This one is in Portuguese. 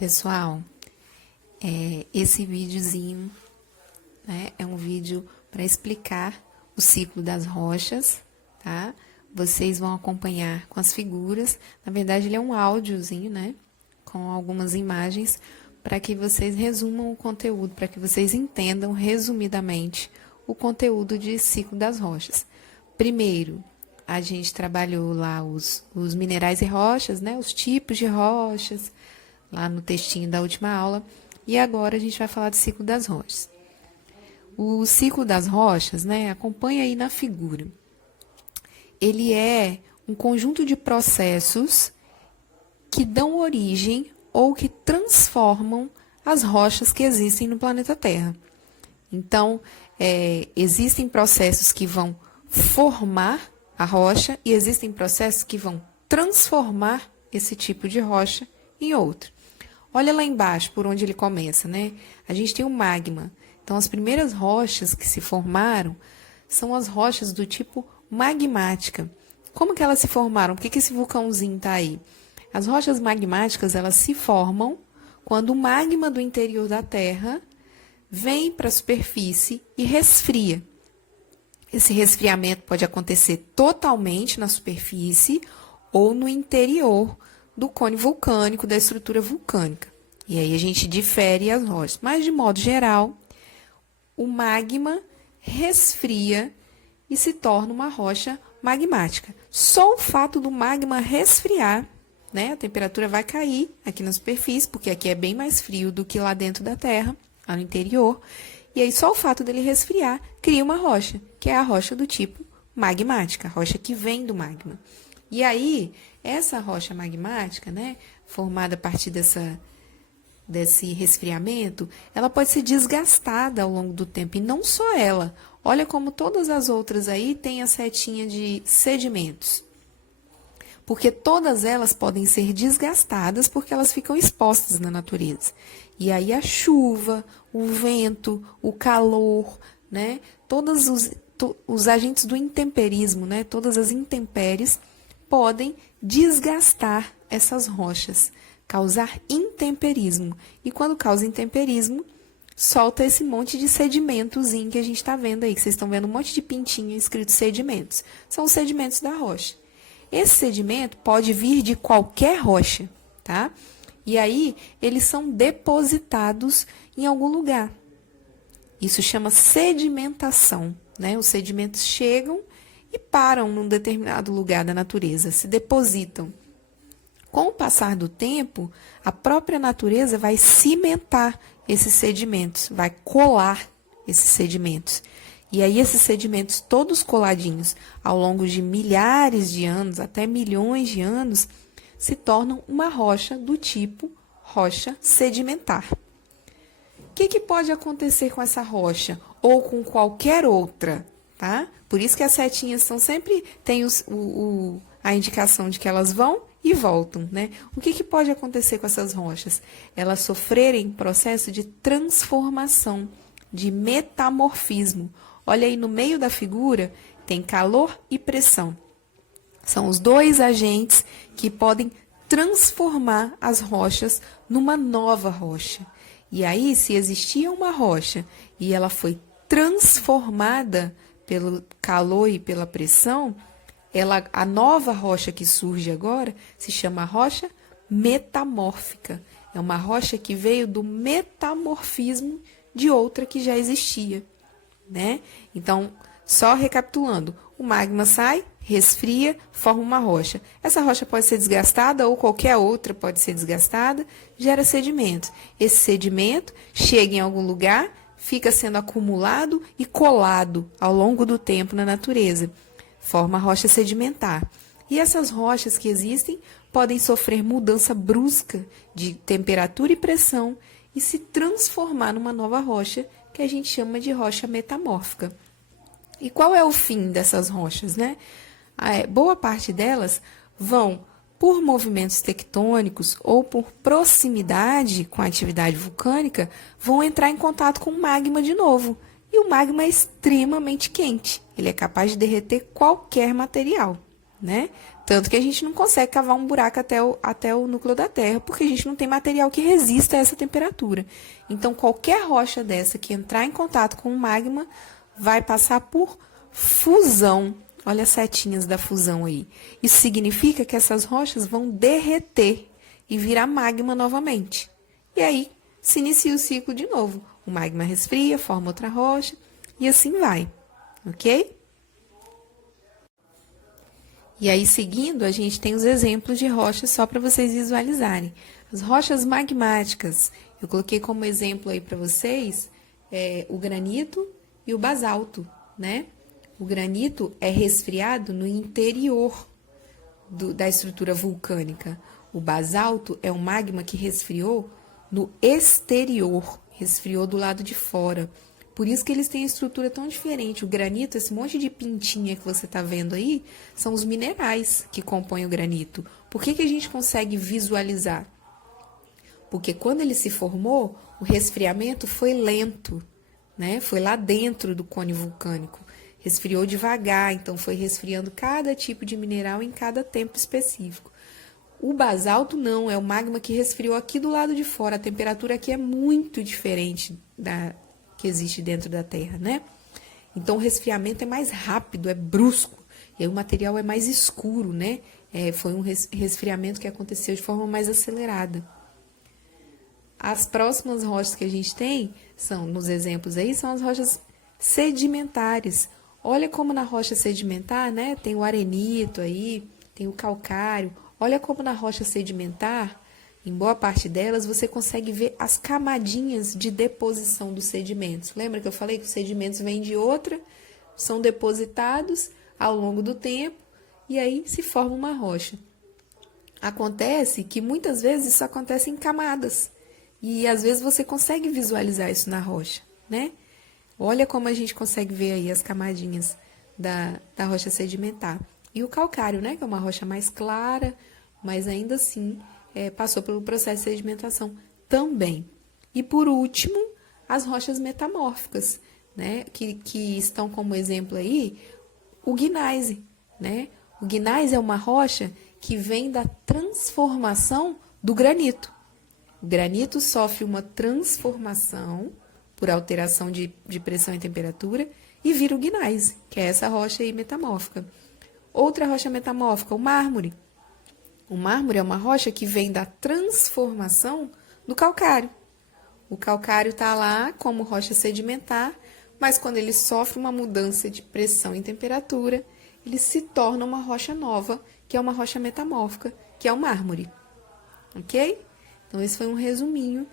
Pessoal, esse videozinho, né, é um vídeo para explicar o ciclo das rochas, tá? Vocês vão acompanhar com as figuras. Na verdade, ele é um áudiozinho, né, com algumas imagens, para que vocês resumam o conteúdo, para que vocês entendam resumidamente o conteúdo de ciclo das rochas. Primeiro, a gente trabalhou lá os minerais e rochas, né, os tipos de rochas, lá no textinho da última aula, e agora a gente vai falar do ciclo das rochas. O ciclo das rochas, né, acompanha aí na figura. Ele é um conjunto de processos que dão origem ou que transformam as rochas que existem no planeta Terra. Então, existem processos que vão formar a rocha e existem processos que vão transformar esse tipo de rocha em outro. Olha lá embaixo, por onde ele começa, né? A gente tem o magma. Então, as primeiras rochas que se formaram são as rochas do tipo magmática. Como que elas se formaram? Por que esse vulcãozinho está aí? As rochas magmáticas, elas se formam quando o magma do interior da Terra vem para a superfície e resfria. Esse resfriamento pode acontecer totalmente na superfície ou no interior do cone vulcânico, da estrutura vulcânica. E aí a gente difere as rochas. Mas, de modo geral, o magma resfria e se torna uma rocha magmática. Só o fato do magma resfriar, né, a temperatura vai cair aqui na superfície, porque aqui é bem mais frio do que lá dentro da Terra, lá no interior. E aí, só o fato dele resfriar cria uma rocha, que é a rocha do tipo magmática, a rocha que vem do magma. E aí, essa rocha magmática, né, formada a partir desse resfriamento, ela pode ser desgastada ao longo do tempo, e não só ela. Olha como todas as outras aí têm a setinha de sedimentos. Porque todas elas podem ser desgastadas porque elas ficam expostas na natureza. E aí a chuva, o vento, o calor, né, todos os agentes do intemperismo, né, todas as intempéries, podem desgastar essas rochas, causar intemperismo. E quando causa intemperismo, solta esse monte de sedimentozinho que a gente está vendo aí, que vocês estão vendo um monte de pintinho escrito sedimentos. São os sedimentos da rocha. Esse sedimento pode vir de qualquer rocha, tá? E aí, eles são depositados em algum lugar. Isso chama sedimentação, né? Os sedimentos chegam e param num determinado lugar da natureza, se depositam. Com o passar do tempo, a própria natureza vai cimentar esses sedimentos, vai colar esses sedimentos. E aí esses sedimentos todos coladinhos ao longo de milhares de anos, até milhões de anos, se tornam uma rocha do tipo rocha sedimentar. O que pode acontecer com essa rocha ou com qualquer outra, tá? Por isso que as setinhas são sempre tem a indicação de que elas vão e voltam, né? O que pode acontecer com essas rochas? Elas sofrerem processo de transformação, de metamorfismo. Olha aí no meio da figura, tem calor e pressão. São os dois agentes que podem transformar as rochas numa nova rocha. E aí, se existia uma rocha e ela foi transformada pelo calor e pela pressão, a nova rocha que surge agora se chama rocha metamórfica. É uma rocha que veio do metamorfismo de outra que já existia, né? Então, só recapitulando, o magma sai, resfria, forma uma rocha. Essa rocha pode ser desgastada ou qualquer outra pode ser desgastada, gera sedimentos. Esse sedimento chega em algum lugar, fica sendo acumulado e colado ao longo do tempo na natureza. Forma a rocha sedimentar. E essas rochas que existem podem sofrer mudança brusca de temperatura e pressão e se transformar numa nova rocha que a gente chama de rocha metamórfica. E qual é o fim dessas rochas, né? Boa parte delas vão, por movimentos tectônicos ou por proximidade com a atividade vulcânica, vão entrar em contato com o magma de novo. E o magma é extremamente quente. Ele é capaz de derreter qualquer material, né? Tanto que a gente não consegue cavar um buraco até o núcleo da Terra, porque a gente não tem material que resista a essa temperatura. Então, qualquer rocha dessa que entrar em contato com o magma vai passar por fusão. Olha as setinhas da fusão aí. Isso significa que essas rochas vão derreter e virar magma novamente. E aí, se inicia o ciclo de novo. O magma resfria, forma outra rocha e assim vai, ok? E aí, seguindo, a gente tem os exemplos de rochas só para vocês visualizarem. As rochas magmáticas, eu coloquei como exemplo aí para vocês o granito e o basalto, né? O granito é resfriado no interior da estrutura vulcânica. O basalto é um magma que resfriou no exterior, resfriou do lado de fora. Por isso que eles têm a estrutura tão diferente. O granito, esse monte de pintinha que você está vendo aí, são os minerais que compõem o granito. Por que a gente consegue visualizar? Porque quando ele se formou, o resfriamento foi lento, né? Foi lá dentro do cone vulcânico. Resfriou devagar, então foi resfriando cada tipo de mineral em cada tempo específico. O basalto não, é o magma que resfriou aqui do lado de fora. A temperatura aqui é muito diferente da que existe dentro da Terra, né? Então, o resfriamento é mais rápido, é brusco, e aí o material é mais escuro, né? Foi um resfriamento que aconteceu de forma mais acelerada. As próximas rochas que a gente tem, nos exemplos aí, são as rochas sedimentares. Olha como na rocha sedimentar, né? Tem o arenito aí, tem o calcário. Olha como na rocha sedimentar, em boa parte delas, você consegue ver as camadinhas de deposição dos sedimentos. Lembra que eu falei que os sedimentos vêm de outra, são depositados ao longo do tempo e aí se forma uma rocha. Acontece que muitas vezes isso acontece em camadas e às vezes você consegue visualizar isso na rocha, né? Olha como a gente consegue ver aí as camadinhas da rocha sedimentar. E o calcário, né? Que é uma rocha mais clara, mas ainda assim passou pelo processo de sedimentação também. E por último, as rochas metamórficas, né? Que estão como exemplo aí o gneiss, né? O gneiss é uma rocha que vem da transformação do granito. O granito sofre uma transformação por alteração de pressão e temperatura e vira o gneiss, que é essa rocha aí metamórfica. Outra rocha metamórfica, o mármore. O mármore é uma rocha que vem da transformação do calcário. O calcário está lá como rocha sedimentar, mas quando ele sofre uma mudança de pressão e temperatura, ele se torna uma rocha nova, que é uma rocha metamórfica, que é o mármore. Ok? Então, esse foi um resuminho